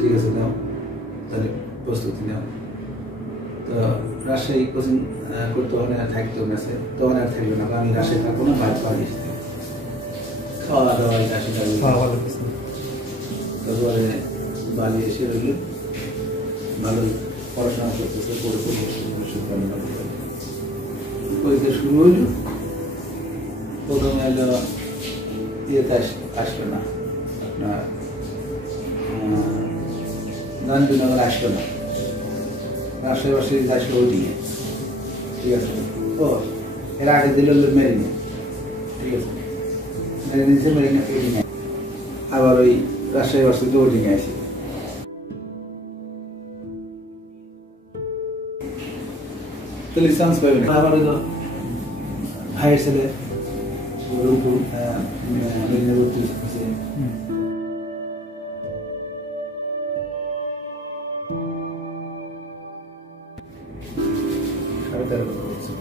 ঠিক আছে নাও, তাহলে প্রস্তুতি নাও। তো রাজশাহী কোচিং করতে ওখানে থাকতে গেছে, তো ওখানে আর থাকবে না, আমি রাজশাহী থাকবো না, বাইরে পাওয়া গেছি খাওয়া দাওয়া তারপরে বালি এসে রইল, ভালো পড়াশোনা করতেছে, পরীক্ষা শুরু হইল। প্রথমে এলো ইয়েতে আসলো না, আপনার গান্ধীনগর আসলো না, রাজশাহী আসলো ওদিকে, ঠিক আছে। ও এর আগে দিল মেরিনে, ঠিক আছে, মেরিনে ফিরিয়ে আবার ওই রাজশাহী ভার্সিটি ওডিং আছে। তাহলে চান্স পাবে না। আবার ওই ভাইয়ের ছেলে মেরিনে ভর্তি হচ্ছে। সাড়ে 13 বছর।